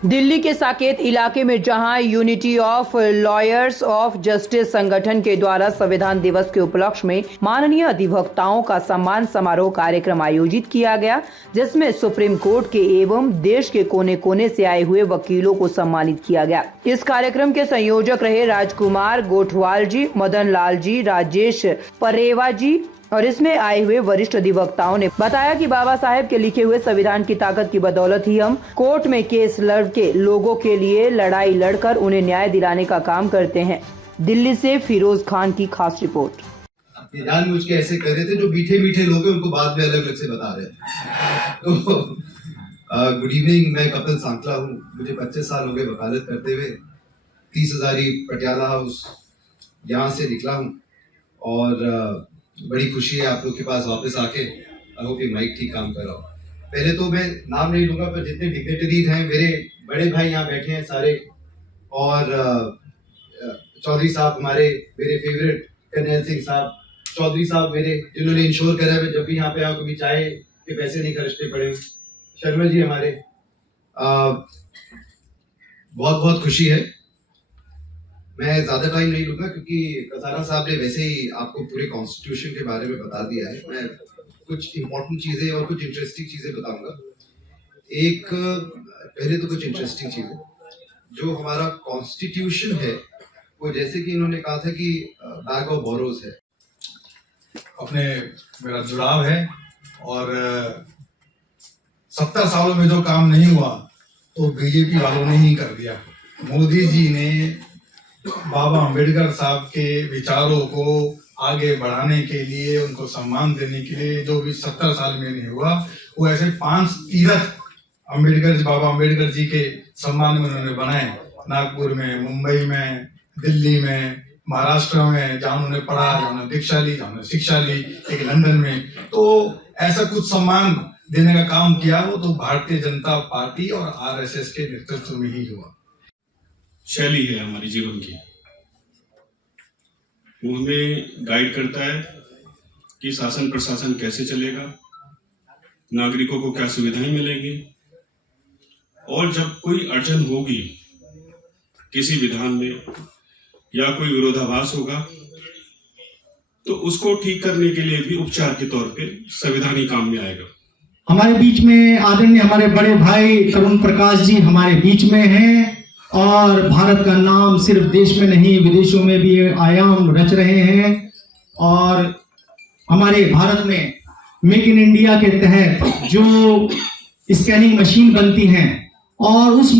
दिल्ली के साकेत इलाके में जहां unity of lawyers of justice संगठन के द्वारा संविधान दिवस के उपलक्ष्य में माननीय अधिवक्ताओं का सम्मान समारोह कार्यक्रम आयोजित किया गया, जिसमें सुप्रीम कोर्ट के एवं देश के कोने कोने से आए हुए वकीलों को सम्मानित किया गया। इस कार्यक्रम के संयोजक रहे राजकुमार गोठवाल जी, मदन लाल जी, राजेश परेवा जी और इसमें आए हुए वरिष्ठ अधिवक्ताओं ने बताया कि बाबा साहेब के लिखे हुए संविधान की ताकत की बदौलत ही हम कोर्ट में केस लड़के लोगों के लिए लड़ाई लड़कर उन्हें न्याय दिलाने का काम करते हैं। दिल्ली से फिरोज खान की खास रिपोर्ट। जानबूझ के ऐसे कर रहे थे, जो मीठे मीठे लोग हैं उनको बाद में अलग अलग से बता रहे हैं। तो गुड इवनिंग, मैं कपिल सांकला हूँ। मुझे 25 साल हो गए वकालत करते हुए। 30,000 पटियाला हाउस यहाँ से निकला हूँ और बड़ी खुशी है आप लोग के पास वापस आके। आई होप ये माइक ठीक काम कर रहा हूँ। पहले तो मैं नाम नहीं लूंगा, पर जितने डिग्नेटरीज हैं, मेरे बड़े भाई यहाँ बैठे हैं सारे, और चौधरी साहब हमारे, मेरे फेवरेट कर्नल सिंह साहब, चौधरी साहब मेरे, जिन्होंने इंश्योर करा है जब भी यहाँ पे आओ कभी चाय के पैसे नहीं खर्चने पड़े, शर्मा जी हमारे, बहुत बहुत खुशी है। मैं ज्यादा टाइम नहीं लूंगा क्योंकि कसारा साहब ने वैसे ही आपको पूरे कॉन्स्टिट्यूशन के बारे में बता दिया है। मैं कुछ इंपॉर्टेंट चीजें और कुछ इंटरेस्टिंग चीजें बताऊंगा। एक पहले तो कुछ इंटरेस्टिंग चीजें, जो हमारा कॉन्स्टिट्यूशन है वो जैसे कि इन्होंने कहा था कि बैग ऑफ बोरोज है। अपने मेरा जुड़ाव है और 70 सालों में जो काम नहीं हुआ तो बीजेपी वालों ने ही कर दिया। मोदी जी ने बाबा अंबेडकर साहब के विचारों को आगे बढ़ाने के लिए, उनको सम्मान देने के लिए जो भी 70 साल में नहीं हुआ, वो ऐसे 5 तीर्थ बाबा अंबेडकर जी के सम्मान में उन्होंने बनाए। नागपुर में, मुंबई में, दिल्ली में, महाराष्ट्र में, जहाँ उन्होंने पढ़ा, जहाँ उन्होंने दीक्षा ली, जहाँ उन्होंने शिक्षा ली, एक लंदन में। तो ऐसा कुछ सम्मान देने का काम किया वो तो भारतीय जनता पार्टी और आरएसएस के नेतृत्व में ही हुआ। शैली है हमारी जीवन की, वो हमें गाइड करता है कि शासन प्रशासन कैसे चलेगा, नागरिकों को क्या सुविधाएं मिलेंगी, और जब कोई अड़चन होगी किसी विधान में या कोई विरोधाभास होगा तो उसको ठीक करने के लिए भी उपचार के तौर पे संविधान ही काम में आएगा। हमारे बीच में आदरणीय हमारे बड़े भाई तरुण प्रकाश जी हमारे बीच में हैं और भारत का नाम सिर्फ देश में नहीं विदेशों में भी आयाम रच रहे हैं। और हमारे भारत में मेक इन इंडिया के तहत जो स्कैनिंग मशीन बनती हैं और उस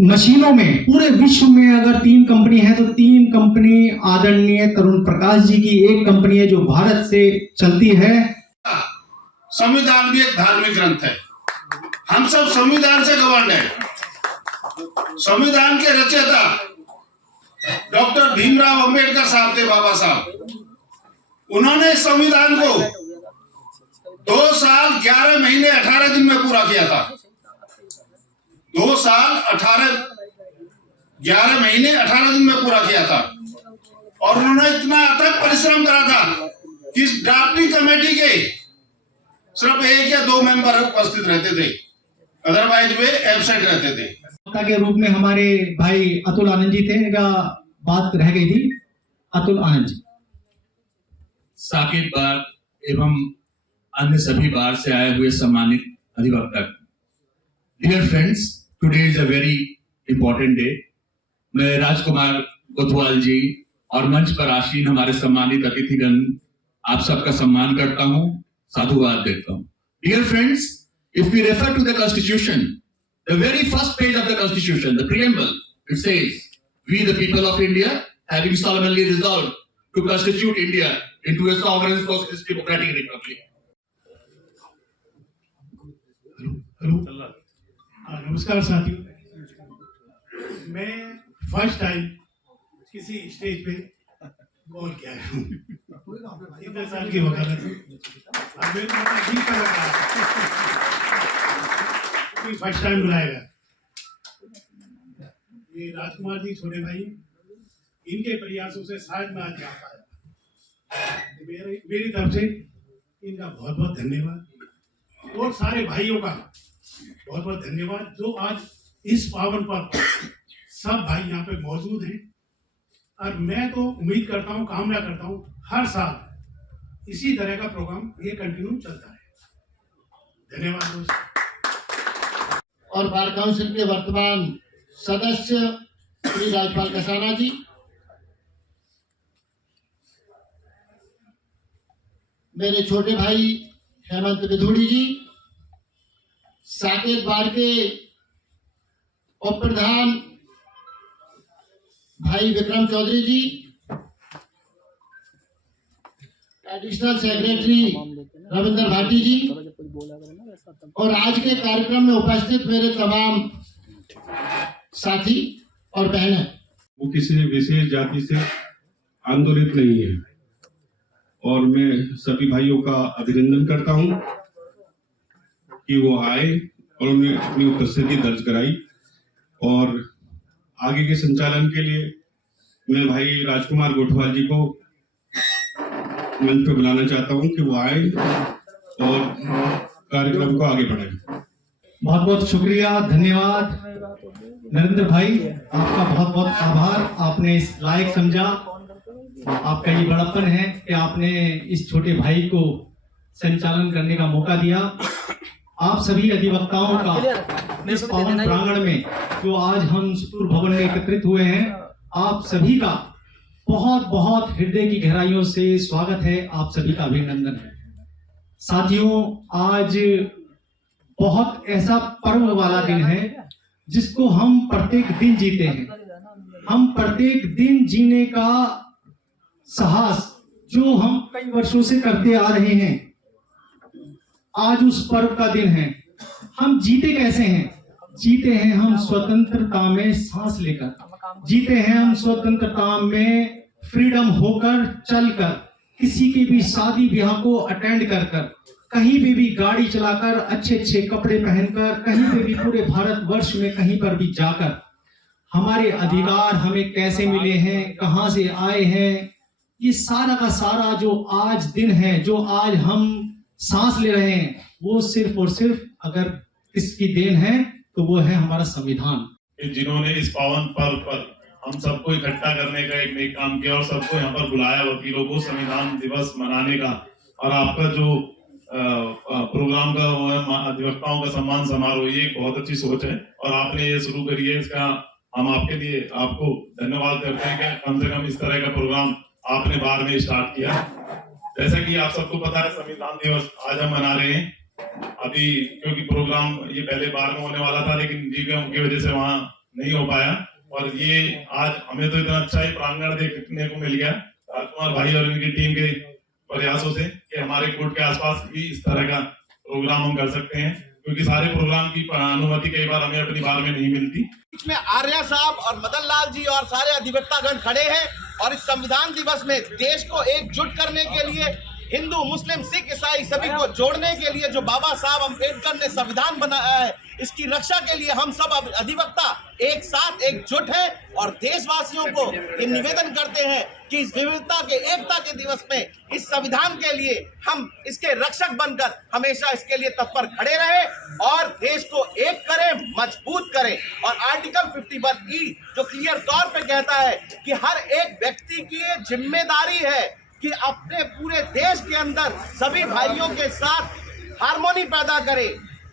मशीनों में पूरे विश्व में अगर 3 कंपनी है तो 3 कंपनी आदरणीय तरुण प्रकाश जी की एक कंपनी है जो भारत से चलती है। संविधान भी एक धार्मिक ग्रंथ है। हम सब संविधान से गवर्न है। संविधान के रचयिता डॉक्टर भीमराव अंबेडकर साहब थे, बाबा साहब। उन्होंने संविधान को 2 साल 11 महीने 18 दिन में पूरा किया था। 2 साल 11 महीने 18 दिन में पूरा किया था। और उन्होंने इतना अथक परिश्रम करा था कि इस ड्राफ्टिंग कमेटी के सिर्फ 1 या 2 मेंबर उपस्थित रहते थे, अदरवाइज वे एब्सेंट रहते थे। के रूप में हमारे भाई अतुल आनंद जी थे, इनका बात रह गई थी। अतुल आनंद जी। साकेत बार एवं अन्य सभी बार से आए हुए सम्मानित अधिवक्ता, dear friends, today is a very important day. मैं राजकुमार कोतवाल जी और मंच पर आसीन हमारे सम्मानित अतिथिगण आप सबका सम्मान करता हूं, साधुवाद देता हूं। Dear friends, if we refer to the constitution, the very first page of the constitution, the preamble, it says, we the people of India having solemnly resolved to constitute India into a sovereign socialist democratic republic. नमस्कार साथियों, मैं first time किसी stage पे बोल के आया हूँ। 3 साल की वकालत फर्स्ट टाइम बुलाएगा। ये राजकुमार जी छोटे भाई, इनके प्रयासों से शायद मैं आज जा पाया। मेरी तरफ से इनका बहुत बहुत धन्यवाद और सारे भाइयों का बहुत बहुत धन्यवाद जो आज इस पावन पर्व पर सब भाई यहाँ पे मौजूद हैं और मैं तो उम्मीद करता हूँ, कामना करता हूँ हर साल इसी तरह का प्रोग्राम ये कंटिन्यू चलता है। धन्यवाद दोस्तों। और बार काउंसिल के वर्तमान सदस्य श्री राजपाल कसाना जी, मेरे छोटे भाई हेमंत विधुड़ी जी, साकेत बार के उप प्रधान भाई विक्रम चौधरी जी, एडिशनल सेक्रेटरी रविंद्र भाटी जी, और आज के कार्यक्रम में उपस्थित मेरे तमाम साथी और बहनें। वो किसी विशेष जाति से आंदोलित नहीं है और मैं सभी भाइयों का अभिनंदन करता हूं कि वो आए और उन्हें अपनी उपस्थिति दर्ज कराई। और आगे के संचालन के लिए मैं भाई राजकुमार गोठवाल जी को मंच पर बुलाना चाहता हूं कि वो आए और कार्यक्रम को आगे बढ़ाएं। बहुत बहुत शुक्रिया, धन्यवाद नरेंद्र भाई, आपका बहुत बहुत आभार। आपने इस लायक समझा, आपका ये बड़प्पन है कि आपने इस छोटे भाई को संचालन करने का मौका दिया। आप सभी अधिवक्ताओं का इस पावन प्रांगण में जो आज हम सुतूर भवन में एकत्रित हुए हैं, आप सभी का बहुत बहुत हृदय की गहराइयों से स्वागत है, आप सभी का अभिनंदन है। साथियों, आज बहुत ऐसा पर्व वाला दिन है जिसको हम प्रत्येक दिन जीते हैं। हम प्रत्येक दिन जीने का साहस जो हम कई वर्षों से करते आ रहे हैं, आज उस पर्व का दिन है। हम जीते कैसे हैं? जीते हैं हम स्वतंत्रता में सांस लेकर, जीते हैं हम स्वतंत्रता में फ्रीडम होकर, चलकर, किसी के भी शादी ब्याह को अटेंड कर कर, कहीं पे भी गाड़ी चलाकर, अच्छे अच्छे कपड़े पहनकर, कहीं पे भी पूरे भारतवर्ष में कहीं पर भी जाकर हमारे अधिकार हमें कैसे मिले हैं, कहां से आए हैं, ये सारा का सारा जो आज दिन है, जो आज हम सांस ले रहे हैं, वो सिर्फ और सिर्फ अगर किसकी देन है तो वो है हमारा संविधान, जिन्होंने इस पावन पर्व पर हम सबको इकट्ठा करने का एक नेक काम किया और सबको यहाँ पर बुलाया, वकीलों को संविधान दिवस मनाने का। और आपका जो प्रोग्राम का वो है अधिवक्ताओं का सम्मान समारोह, ये एक बहुत अच्छी सोच है और आपने ये शुरू करी है। इसका हम आपके लिए आपको धन्यवाद करते हैं कि कम से कम इस तरह का प्रोग्राम आपने बार में स्टार्ट किया। जैसा कि आप सबको पता है, संविधान दिवस आज हम मना रहे हैं। अभी क्योंकि प्रोग्राम ये पहले बार में होने वाला था, लेकिन जीवन की वजह से वहाँ नहीं हो पाया और ये आज हमें तो इतना अच्छा ही प्रांगण देखने को मिल गया राजकुमार भाई और इनकी टीम के प्रयासों से कि हमारे कोर्ट के आसपास भी इस तरह का प्रोग्राम हम कर सकते हैं, क्योंकि सारे प्रोग्राम की अनुमति कई बार हमें अपनी बार में नहीं मिलती। इसमें आर्या साहब और मदन लाल जी और सारे अधिवक्तागण खड़े हैं और इस संविधान दिवस में देश को एकजुट करने के लिए, हिंदू मुस्लिम सिख ईसाई सभी को जोड़ने के लिए जो बाबा साहब अम्बेडकर ने संविधान बनाया है, इसकी रक्षा के लिए हम सब अधिवक्ता एक साथ एकजुट हैं और देशवासियों को ये निवेदन करते हैं कि इस विविधता के एकता के दिवस में इस संविधान के लिए हम इसके रक्षक बनकर हमेशा इसके लिए तत्पर खड़े रहें और देश को एक करें, मजबूत करें। और आर्टिकल 51E जो क्लियर तौर पे कहता है कि हर एक व्यक्ति की ये जिम्मेदारी है कि अपने पूरे देश के अंदर सभी भाइयों के साथ हार्मोनी पैदा करे,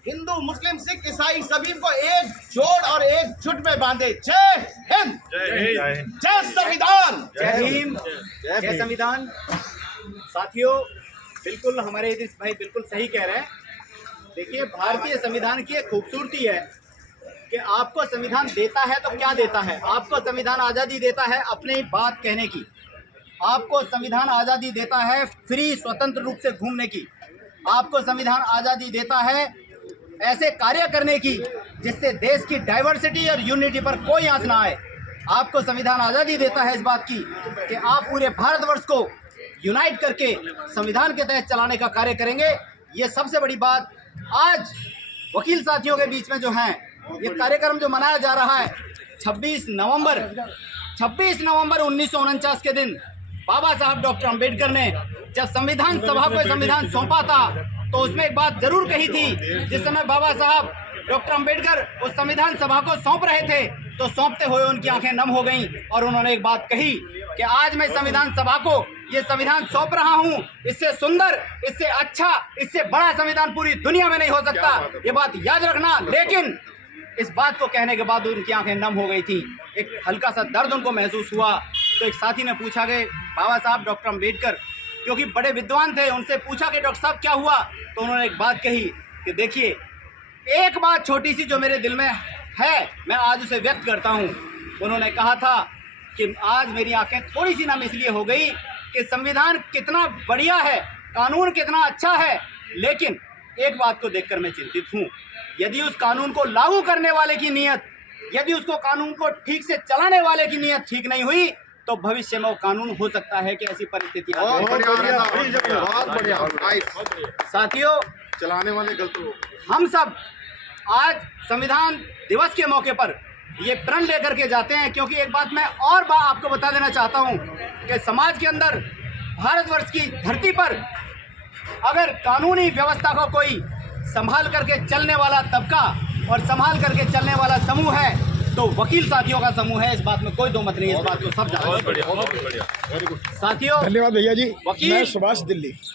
हिंदू मुस्लिम सिख ईसाई सभी को एक जोड़ और एकजुट में बांधे। जय हिंद, जय संविधान, जय भीम, जय संविधान। साथियों, बिल्कुल हमारे यदि भाई बिल्कुल सही कह रहे हैं। देखिए, भारतीय संविधान की एक खूबसूरती है कि आपको संविधान देता है तो क्या देता है? आपको संविधान आज़ादी देता है अपनी बात कहने की, आपको संविधान आज़ादी देता है फ्री स्वतंत्र रूप से घूमने की, आपको संविधान आज़ादी देता है ऐसे कार्य करने की जिससे देश की डाइवर्सिटी और यूनिटी पर कोई आंच ना आए। आपको संविधान आज़ादी देता है इस बात की कि आप पूरे भारतवर्ष को यूनाइट करके संविधान के तहत चलाने का कार्य करेंगे। ये सबसे बड़ी बात आज वकील साथियों के बीच में जो है ये कार्यक्रम जो मनाया जा रहा है 26 नवंबर 1949 के दिन बाबा साहब डॉक्टर अंबेडकर ने जब संविधान सभा को संविधान सौंपा था तो उसमें एक बात जरूर कही थी। जिस समय बाबा साहब डॉक्टर अंबेडकर उस संविधान सभा को सौंप रहे थे तो सौंपते हुए उनकी आंखें नम हो गईं और उन्होंने एक बात कही कि आज मैं संविधान सभा को ये संविधान सौंप रहा हूं, इससे सुंदर, इससे अच्छा, इससे बड़ा संविधान पूरी दुनिया में नहीं हो सकता, ये बात याद रखना। लेकिन इस बात को कहने के बाद उनकी आंखें नम हो गई थी, एक हल्का सा दर्द उनको महसूस हुआ। तो एक साथी ने पूछा कि बाबा साहब डॉक्टर अंबेडकर क्योंकि बड़े विद्वान थे, उनसे पूछा कि डॉक्टर साहब क्या हुआ, तो उन्होंने एक बात कही कि देखिए एक बात छोटी सी जो मेरे दिल में है मैं आज उसे व्यक्त करता हूँ। उन्होंने कहा था कि आज मेरी आंखें थोड़ी सी नम इसलिए हो गई कि संविधान कितना बढ़िया है, कानून कितना अच्छा है, लेकिन एक बात को देखकर मैं चिंतित हूँ, यदि उस कानून को लागू करने वाले की नीयत, यदि उसको कानून को ठीक से चलाने वाले की नीयत ठीक नहीं हुई तो भविष्य में वो कानून हो सकता है कि ऐसी परिस्थिति आ जाए। साथियों, चलाने वाले गलत लोग, हम सब आज संविधान दिवस के मौके पर ये प्रण लेकर के जाते हैं, क्योंकि एक बात मैं और आपको बता देना चाहता हूँ कि समाज के अंदर भारतवर्ष की धरती पर अगर कानूनी व्यवस्था को कोई संभाल करके चलने वाला तबका और संभाल करके चलने वाला समूह है तो वकील साथियों का समूह है, इस बात में कोई दो मत नहीं है, इस बात को सब जानते हैं। साथियों, धन्यवाद भैया जी। वकील मैं सुभाष दिल्ली।